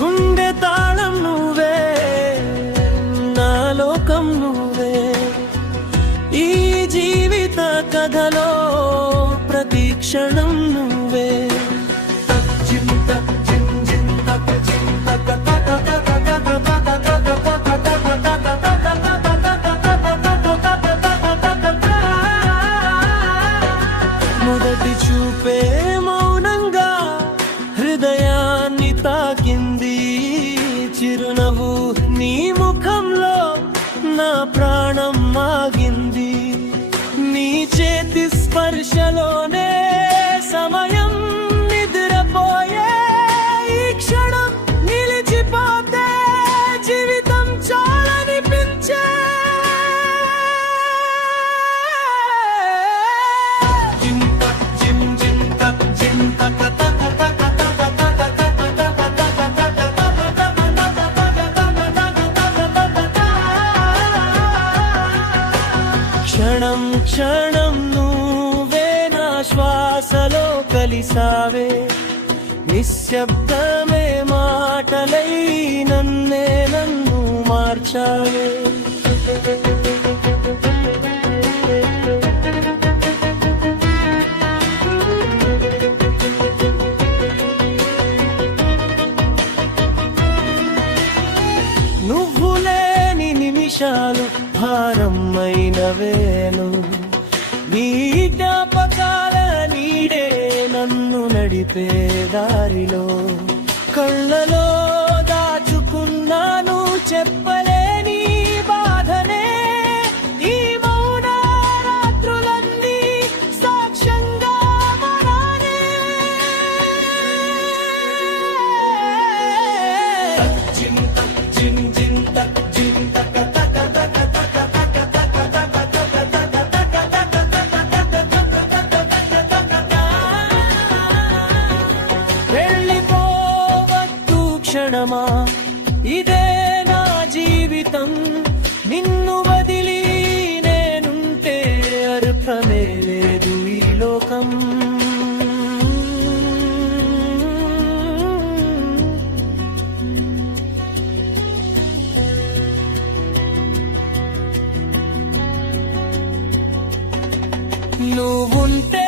గుండె తాళం నువ్వే, నా లోకం నువ్వే, ఈ జీవిత కథలో ప్రతి క్షణం నువ్వే. మొదటి చూపే మౌనంగా హృదయాన్ని తాకింది, చిరునవ్వు నీ ముఖంలో నా ప్రాణం ఆగింది, నీ చేతి స్పర్శలోనే సమయం నిద్రపోయే, ఈ క్షణం నిలిచిపోతే జీవితం చాలనిపించే. క్షణం క్షణం నువ్వే నా శ్వాసలో కలిసావే, నిశ్శబ్దమే మాటలై నన్ను మార్చావే. నువ్వు లేని నిమిషాలు భారమైనవేను, నీ జ్ఞాపకాల నీడే నన్ను నడిపే దారిలో, కళ్ళలో దాచుకున్నాను చెప్పలేని బాధనే, ఈ మౌన రాత్రులన్నీ సాక్ష్యంగా మరానే. క్షణమా ఇదే నా జీవితం, నిన్ను వదిలి నేనుంటే అర్థమే లేదు ఈ లోకం. నువ్వుంటే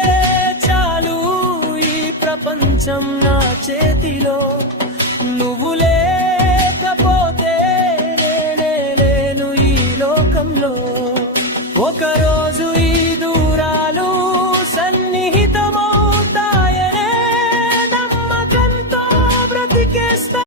చాలు ఈ ప్రపంచం నా చేతిలో.